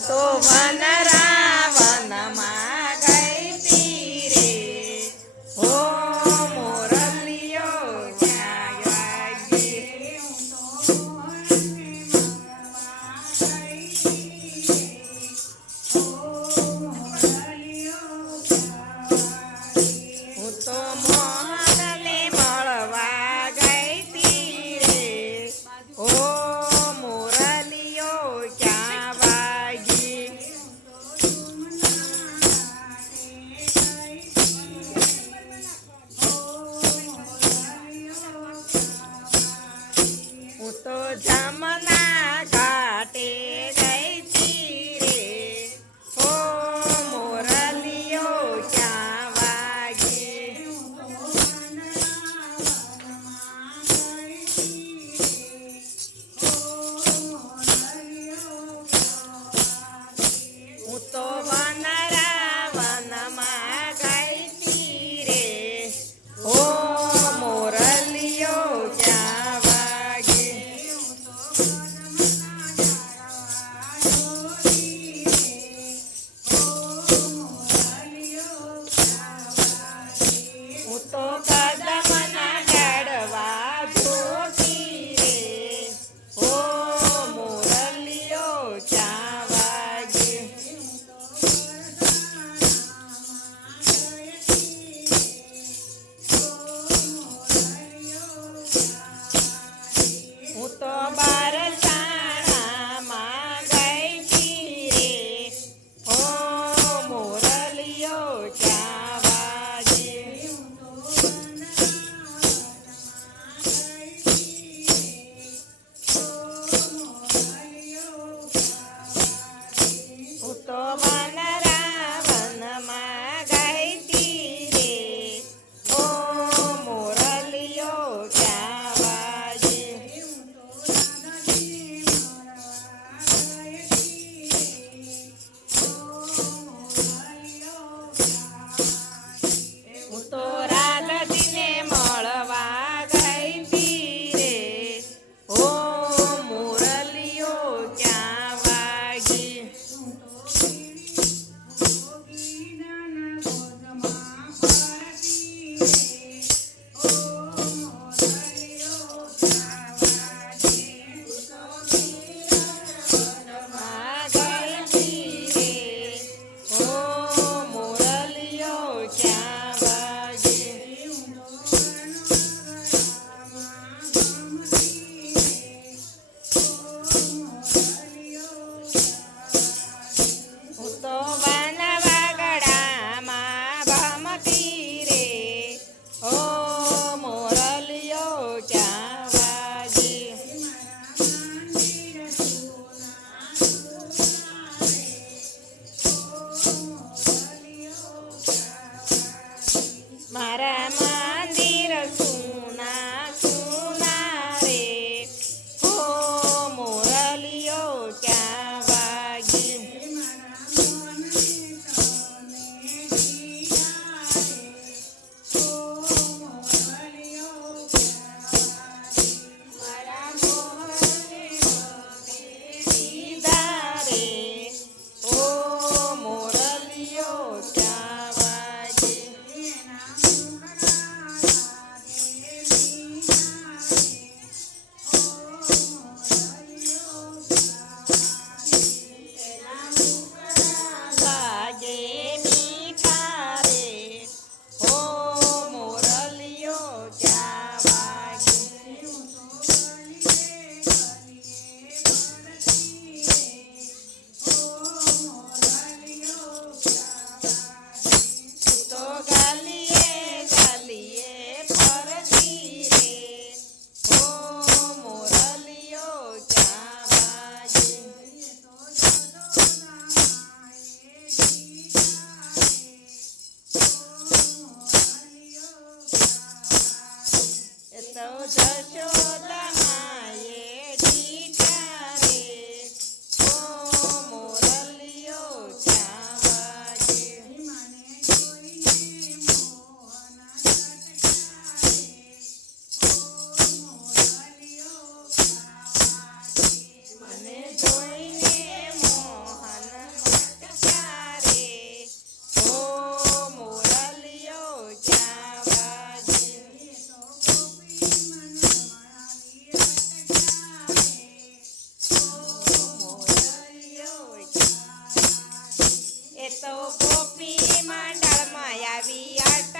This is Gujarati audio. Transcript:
તો વનરાવનમાં ગઈ તી રે હો મોરલીઓ ક્યાં વાગી હું તો મોહનને મળવા ગઈ તી રે હો મોરલીઓ ક્યાં વાગી હું તો જમના ઘાટે ગઈ તી રે હો મોરલીઓ ક્યાં વાગી હું તો વનરાવનમાં ગઈ તી રે હો મોરલીઓ ક્યાં વાગી હું તો કદમના ઝાડવા જોતી રે હો મોરલીઓ ક્યાં વાગી હું તો બારસાણામાં ગઈ તી રે હો મોરલીઓ ક્યાં વાગી હું તો વનરાવનમાં ગઈ તી રે હો મોરલીઓ ક્યાં વાગી હું તો રાધજીને મળવા ગઈ તી રે હો મોરલીઓ ક્યાં વાગી હું તો વનવાગડામાં ભમતી રે હો મોરલીઓ ક્યાં વાગી મારા મંદિર સુના સુના રે હો મોરલીઓ ક્યાં વાગી દીધા રે હો મોરલીઓ ક્યાં વાગી આટા